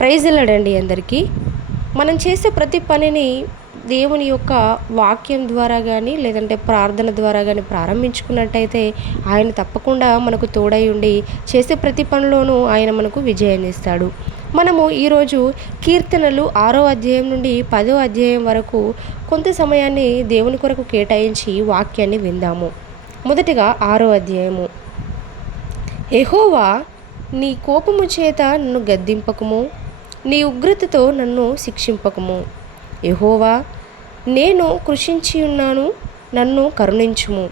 Praise వెళ్ళడండి అందరికీ. మనం చేసే ప్రతి పనిని దేవుని యొక్క వాక్యం ద్వారా కానీ లేదంటే ప్రార్థన ద్వారా కానీ ప్రారంభించుకున్నట్టయితే ఆయన తప్పకుండా మనకు తోడై ఉండి చేసే ప్రతి పనిలోనూ ఆయన మనకు విజయాన్ని ఇస్తాడు. మనము ఈరోజు కీర్తనలు ఆరో అధ్యాయం నుండి పదో అధ్యాయం వరకు కొంత సమయాన్ని దేవుని కొరకు కేటాయించి వాక్యాన్ని విందాము. మొదటిగా ఆరో అధ్యాయము. ఎహోవా నీ కోపము చేత నన్ను గద్దింపకము? నీ ఉగ్రతతో నన్ను శిక్షింపకము. ఎహోవా నేను కృషించి ఉన్నాను నన్ను కరుణించుము.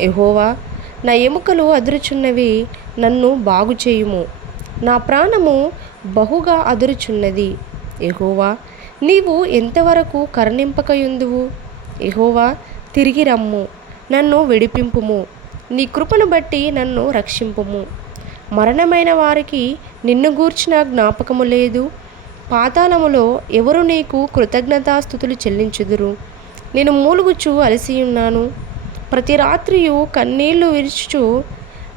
ఎహోవా నా ఎముకలు అదురుచున్నవి నన్ను బాగు చేయుము నా ప్రాణము బహుగా అదురుచున్నది. ఎహోవా నీవు ఎంతవరకు కరుణింపకయుందువు? ఎహోవా తిరిగి రమ్ము నన్ను విడిపింపుము. నీ కృపను బట్టి నన్ను రక్షింపుము. మరణమైన వారికి నిన్ను గూర్చిన జ్ఞాపకము లేదు పాతాళములో ఎవరు నీకు కృతజ్ఞతాస్థుతులు చెల్లించుదురు? నేను మూలుగుచు అలసి ఉన్నాను. ప్రతి రాత్రియు కన్నీళ్ళు విరుచుచు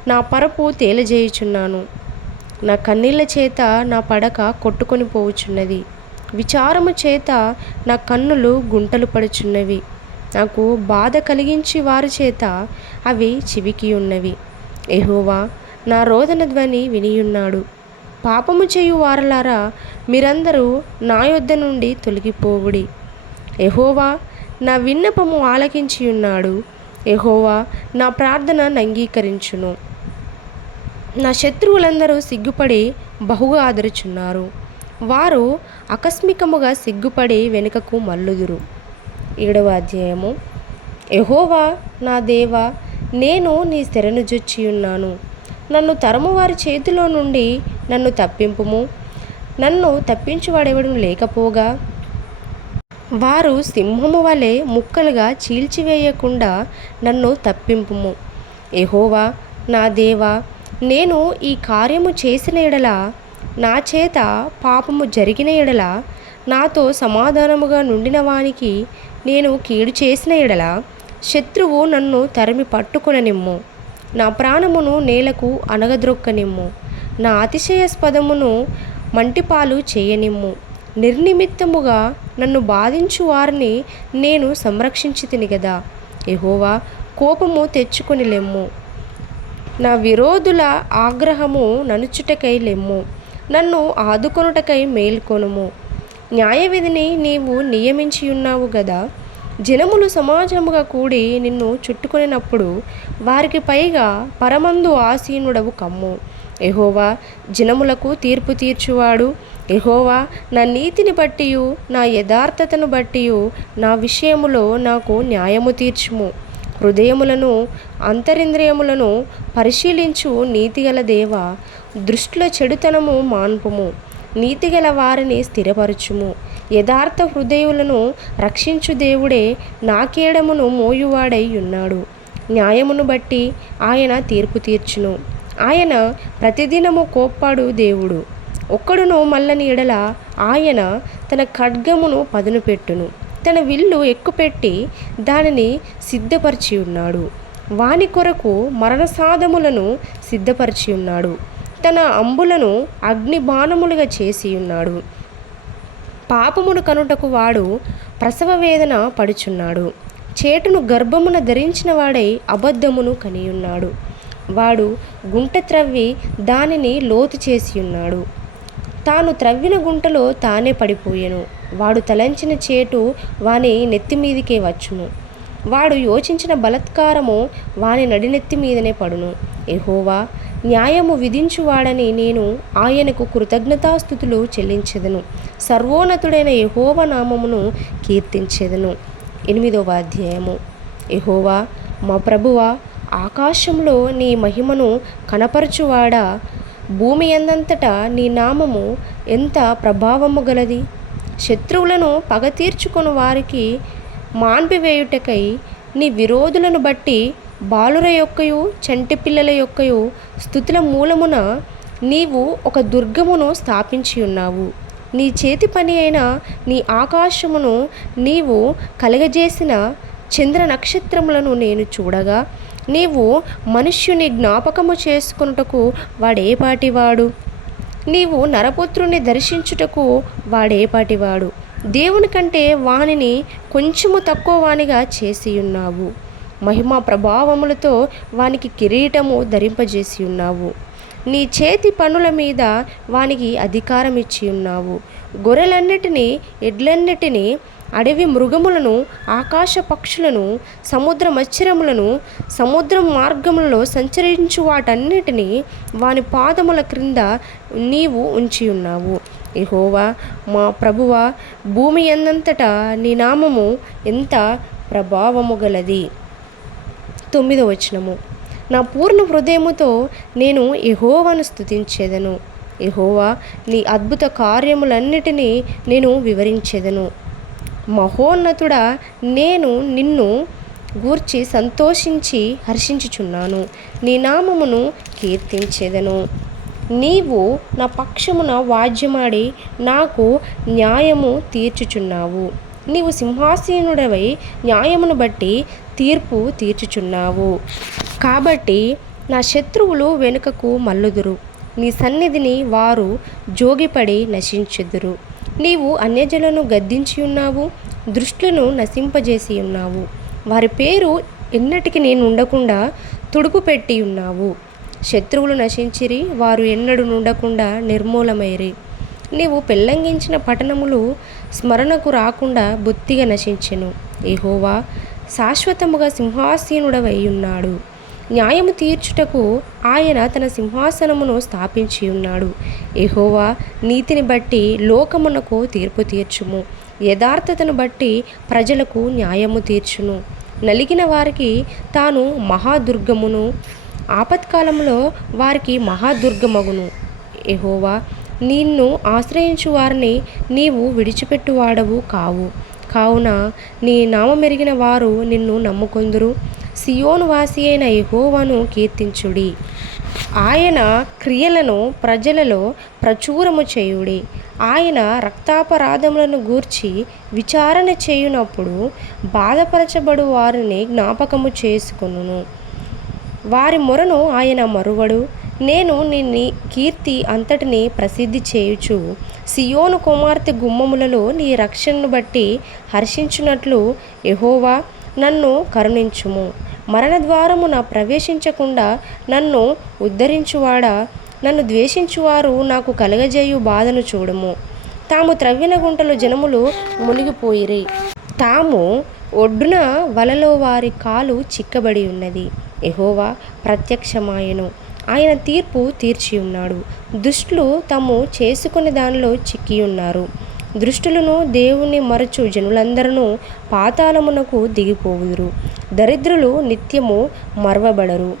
నా పరపు తేలజేయుచున్నాను. నా కన్నీళ్ళ చేత నా పడక కొట్టుకొని పోవుచున్నది. విచారము చేత నా కన్నులు గుంటలు పడుచున్నవి. నాకు బాధ కలిగించి వారి చేత అవి చివికి ఉన్నవి ఎహోవా నా రోదన ధ్వని వినియున్నాడు. పాపము చేయు వారలారా మీరందరూ నా యొద్ద నుండి తొలగిపోవుడి. ఎహోవా నా విన్నపము ఆలకించి ఉన్నాడు ఎహోవా నా ప్రార్థన అంగీకరించును నా శత్రువులందరూ సిగ్గుపడి బహుగా ఆదరుచున్నారు. వారు ఆకస్మికముగా సిగ్గుపడి వెనుకకు మల్లుదురు ఏడవ అధ్యాయము. ఎహోవా నా దేవా నేను నీ శరణు జొచ్చి ఉన్నాను నన్ను తరమువారి చేతిలో నుండి నన్ను తప్పింపుము. నన్ను తప్పించువాడెవడం లేకపోగా? వారు సింహము వలె ముక్కలుగా చీల్చివేయకుండా నన్ను తప్పింపుము. ఎహోవా నా దేవా నేను ఈ కార్యము చేసిన ఎడల నా చేత పాపము జరిగిన ఎడల నాతో సమాధానముగా నుండిన వానికి నేను కీడు చేసిన ఎడల శత్రువు నన్ను తరిమి పట్టుకుననిమ్ము. నా ప్రాణమును నేలకు అనగద్రొక్కనిమ్ము నా అతిశయాస్పదమును మంటిపాలు చేయనిమ్ము. నిర్నిమిత్తముగా నన్ను బాధించు వారిని నేను సంరక్షించి తిని కదా ఎహోవా కోపము తెచ్చుకొని లెమ్ము. నా విరోధుల ఆగ్రహము ననుచుటకై లెమ్ము. నన్ను ఆదుకొనుటకై మేల్కొనుము. న్యాయవిధిని నీవు నియమించి ఉన్నావు గదా. జనములు సమాజముగా కూడి నిన్ను చుట్టుకొనినప్పుడు వారికి పైగా పరమందు ఆసీనుడవు కమ్ము. ఎహోవా జనములకు తీర్పు తీర్చువాడు. ఎహోవా నా నీతిని బట్టియు నా యథార్థతను బట్టియు నా విషయములో నాకు న్యాయము తీర్చుము. హృదయములను అంతరింద్రియములను పరిశీలించు నీతిగల దేవ దృష్టిలో చెడుతనము మాన్పుము. నీతిగల వారిని స్థిరపరచుము. యథార్థ హృదయులను రక్షించు దేవుడే నాకేడమును మోయువాడై ఉన్నాడు. న్యాయమును బట్టి ఆయన తీర్పు తీర్చును. ఆయన ప్రతిదినము కోప్పాడు దేవుడు. ఒక్కడును మల్లని ఎడల ఆయన తన ఖడ్గమును పదును పెట్టును తన విల్లు ఎక్కుపెట్టి దానిని సిద్ధపరిచి ఉన్నాడు. వాని కొరకు మరణసాధములను సిద్ధపరిచి ఉన్నాడు. తన అంబులను అగ్ని బాణములుగా చేసి ఉన్నాడు. పాపమును కనుటకు వాడు ప్రసవ వేదన పడుచున్నాడు. చేటును గర్భమున ధరించిన వాడై అబద్ధమును కనియున్నాడు. వాడు గుంట త్రవ్వి దానిని లోతు చేసి ఉన్నాడు. తాను త్రవ్విన గుంటలో తానే పడిపోయెను. వాడు తలంచిన చేటు వాని నెత్తి మీదికే వచ్చును. వాడు యోచించిన బలత్కారము వాని నడినెత్తి మీదనే పడును. ఎహోవా న్యాయము విధించువాడని నేను ఆయనకు కృతజ్ఞతాస్థుతులు చెల్లించెదను. సర్వోన్నతుడైన యహోవ నామమును కీర్తించెదను. ఎనిమిదవ అధ్యాయము. ఎహోవా మా ప్రభువా ఆకాశంలో నీ మహిమను కనపరచువాడా? భూమి ఎందంతటా నీ నామము ఎంత ప్రభావము గలది? శత్రువులను పగ తీర్చుకొని వారికి మాన్పివేయుటకై నీ విరోధులను బట్టి బాలుర యొక్కయు చంటి పిల్లల యొక్కయు స్థుతుల మూలమున నీవు ఒక దుర్గమును స్థాపించి ఉన్నావు. నీ చేతి పని అయిన నీ ఆకాశమును నీవు కలగజేసిన చంద్ర నక్షత్రములను నేను చూడగా నీవు మనుష్యుని జ్ఞాపకము చేసుకున్నటకు వాడేపాటివాడు. నీవు నరపుత్రుని దర్శించుటకు వాడేపాటివాడు. దేవుని కంటే వానిని కొంచెము తక్కువ వానిగా చేసి ఉన్నావు మహిమ ప్రభావములతో వానికి కిరీటము ధరింపజేసి ఉన్నావు నీ చేతి పనుల మీద వానికి అధికారం ఇచ్చి ఉన్నావు గొర్రెలన్నిటినీ ఎడ్లన్నిటినీ అడవి మృగములను ఆకాశ పక్షులను సముద్ర మత్స్యములను సముద్ర మార్గములలో సంచరించు వాటన్నిటినీ వాని పాదముల క్రింద నీవు ఉంచి ఉన్నావు. ఇహోవా మా ప్రభువ భూమి ఎందంతటా నీ నామము ఎంత ప్రభావము గలది? తొమ్మిదో వచనము. నా పూర్ణ హృదయముతో నేను ఎహోవాను స్థుతించేదను ఎహోవా నీ అద్భుత కార్యములన్నిటినీ నేను వివరించేదను. మహోన్నతుడా నేను నిన్ను గూర్చి సంతోషించి హర్షించుచున్నాను. నీ నామమును కీర్తించేదను. నీవు నా పక్షమున వాద్యమాడి నాకు న్యాయము తీర్చుచున్నావు. నీవు సింహాసీనుడవై న్యాయమును బట్టి తీర్పు తీర్చుచున్నావు. కాబట్టి నా శత్రువులు వెనుకకు మల్లుదురు నీ సన్నిధిని వారు జోగిపడి నశించుదురు. నీవు అన్యజనులను గద్దించి ఉన్నావు దృష్టులను నశింపజేసి ఉన్నావు. వారి పేరు ఎన్నటికి నేను ఉండకుండా తుడుపు పెట్టి ఉన్నావు. శత్రువులు నశించిరి వారు ఎన్నడూ నుండకుండా నిర్మూలమైరి నీవు పెళ్ళంగించిన పట్టణములు స్మరణకు రాకుండా బొత్తిగా నశించెను. ఏహోవా శాశ్వతముగా సింహాసీనుడవై ఉన్నాడు. న్యాయము తీర్చుటకు ఆయన తన సింహాసనమును స్థాపించి ఉన్నాడు. ఎహోవా నీతిని బట్టి లోకమునకు తీర్పు తీర్చుము. యథార్థతను బట్టి ప్రజలకు న్యాయము తీర్చును. నలిగిన వారికి తాను మహాదుర్గమును ఆపత్కాలంలో వారికి మహాదుర్గమగును. ఎహోవా నిన్ను ఆశ్రయించు వారిని నీవు విడిచిపెట్టువాడవు కావు. కావున నీ నామమెరిగిన వారు నిన్ను నమ్ముకొందురు. సియోను వాసి అయిన యెహోవాను కీర్తించుడి. ఆయన క్రియలను ప్రజలలో ప్రచురము చేయుడి. ఆయన రక్తాపరాధములను గూర్చి విచారణ చేయునప్పుడు బాధపరచబడు వారిని జ్ఞాపకము చేసుకును వారి మొరను ఆయన మరువడు. నేను నిన్ని కీర్తి అంతటిని ప్రసిద్ధి చేయుచు సియోను కుమార్తె గుమ్మములలో నీ రక్షణను బట్టి హర్షించినట్లు ఎహోవా నన్ను కరుణించుము. మరణ ద్వారమున ప్రవేశించకుండా నన్ను ఉద్ధరించువాడా? నన్ను ద్వేషించువారు నాకు కలగజేయు బాధను చూడము. తాము త్రవ్విన గుంటలు జనములు మునిగిపోయిరి. తాము ఒడ్డున వలలో వారి కాలు చిక్కబడి ఉన్నది. ఎహోవా ప్రత్యక్షమాయను. ఆయన తీర్పు తీర్చి ఉన్నాడు దుష్టులు తాము చేసుకున్న దానిలో చిక్కి ఉన్నారు దృష్టులను దేవుని మరచు జనులందరూ పాతాళమునకు దిగిపోవుదురు. దరిద్రులు నిత్యము మరవబడరు.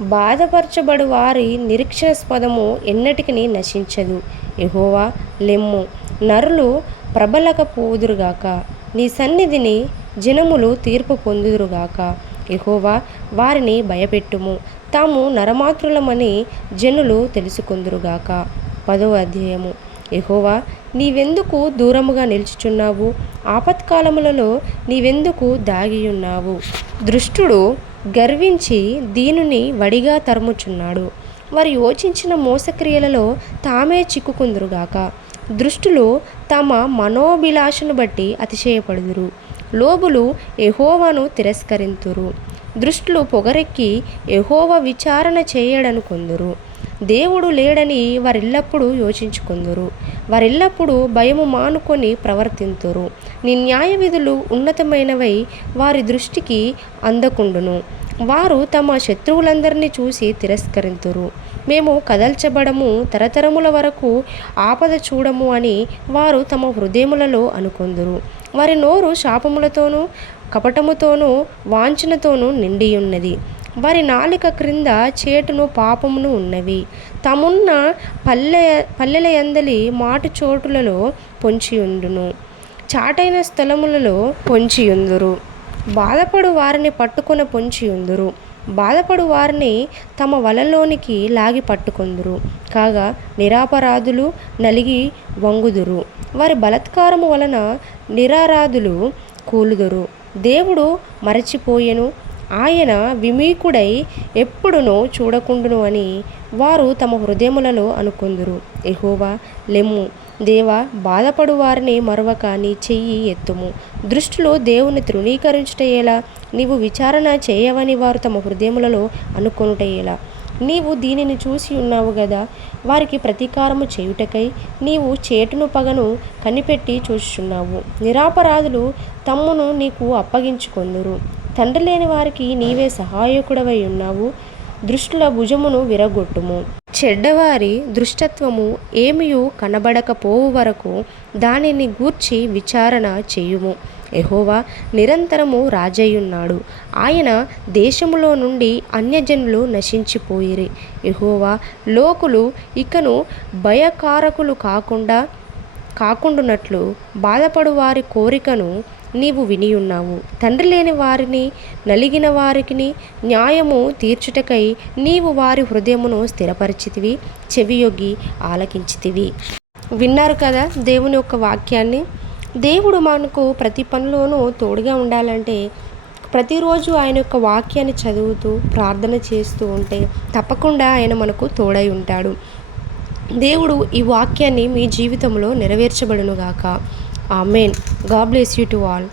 బాధపరచబడు వారి నిరీక్షణస్పదము ఎన్నటికి నశించదు. ఎహోవా లెమ్ము. నరులు ప్రబలకపోదురుగాక నీ సన్నిధిని జనములు తీర్పు పొందుదురుగాక. ఎహోవా వారిని భయపెట్టుము. తాము నరమాతృలమని జనులు తెలుసుకుందురుగాక. పదో అధ్యాయము. ఎహోవా నీవెందుకు దూరముగా నిలుచుచున్నావు? ఆపత్కాలములలో నీవెందుకు దాగియున్నావు? దృష్టుడు గర్వించి దీనుని వడిగా తరుముచున్నాడు. వారు యోచించిన మోసక్రియలలో తామే చిక్కుకుందురుగాక. దృష్టులు తమ మనోభిలాషను బట్టి అతిశయపడుదురు. లోబులు ఎహోవాను తిరస్కరింతురు. దృష్టులు పొగరెక్కి ఎహోవ విచారణ చేయడనుకొందురు. దేవుడు లేడని వారెల్లప్పుడూ యోచించుకుందురు. వారెల్లప్పుడూ భయము మానుకొని ప్రవర్తింతురు. నీ న్యాయ విధులు ఉన్నతమైనవై వారి దృష్టికి అందకుండును. వారు తమ శత్రువులందరినీ చూసి తిరస్కరింతురు. మేము కదల్చబడము తరతరముల వరకు ఆపద చూడము అని వారు తమ హృదయములలో అనుకొందురు. వారి నోరు శాపములతోనూ కపటముతోనూ వాంఛనతోనూ నిండియున్నది. వారి నాలిక క్రింద చేటును పాపమును ఉన్నవి. తమున్న పల్లె పల్లెల యందలి మాటు చోటులలో పొంచియుండును. చాటైన స్థలములలో పొంచియుందురు. బాధపడు వారిని పట్టుకుని పొంచియుందురు. బాధపడు వారిని తమ వలలోనికి లాగి పట్టుకొందురు. కాగా నిరాపరాధులు నలిగి వంగుదురు. వారి బలత్కారము వలన నిరారాధులు కూలుదురు. దేవుడు మరచిపోయెను. ఆయన విమీకుడై ఎప్పుడునో చూడకుండును అని వారు తమ హృదయములలో అనుకుందురు. ఎహోవా లెమ్ము. దేవా బాధపడు వారిని మరొక నీ చెయ్యి ఎత్తుము. దృష్టిలో దేవుని తృణీకరించుట ఎలా? నీవు విచారణ చేయవని వారు తమ హృదయములలో అనుకొనుట ఎలా? నీవు దీనిని చూసి ఉన్నావు కదా వారికి ప్రతీకారము చేయుటకై నీవు చేటును పగను కనిపెట్టి చూచుచున్నావు. నిరాపరాధులు తమ్మును నీకు అప్పగించుకొందురు. తండ్రి లేని వారికి నీవే సహాయకుడవై ఉన్నావు. దృష్టుల భుజమును విరగొట్టుము. చెడ్డవారి దృష్టత్వము ఏమియు కనబడకపోవు వరకు దానిని గూర్చి విచారణ చేయుము. ఎహోవా నిరంతరము రాజయ్యున్నాడు. ఆయన దేశములో నుండి అన్యజనులు నశించిపోయిరి. ఎహోవా లోకులు ఇకను భయకారకులు కాకుండా కాకుండునట్లు బాధపడు వారి కోరికను నీవు వినియున్నావు తండ్రి లేని వారిని నలిగిన వారికి న్యాయము తీర్చుటకై నీవు వారి హృదయమును స్థిరపరిచితివి చెవియొగ్గి ఆలకించితివి. విన్నారు కదా దేవుని యొక్క వాక్యాన్ని? దేవుడు మనకు ప్రతి పనిలోనూ తోడుగా ఉండాలంటే ప్రతిరోజు ఆయన యొక్క వాక్యాన్ని చదువుతూ ప్రార్థన చేస్తూ ఉంటే తప్పకుండా ఆయన మనకు తోడై ఉంటాడు. దేవుడు ఈ వాక్యాన్ని మీ జీవితంలో నెరవేర్చబడునుగాక. Amen. God bless you to all.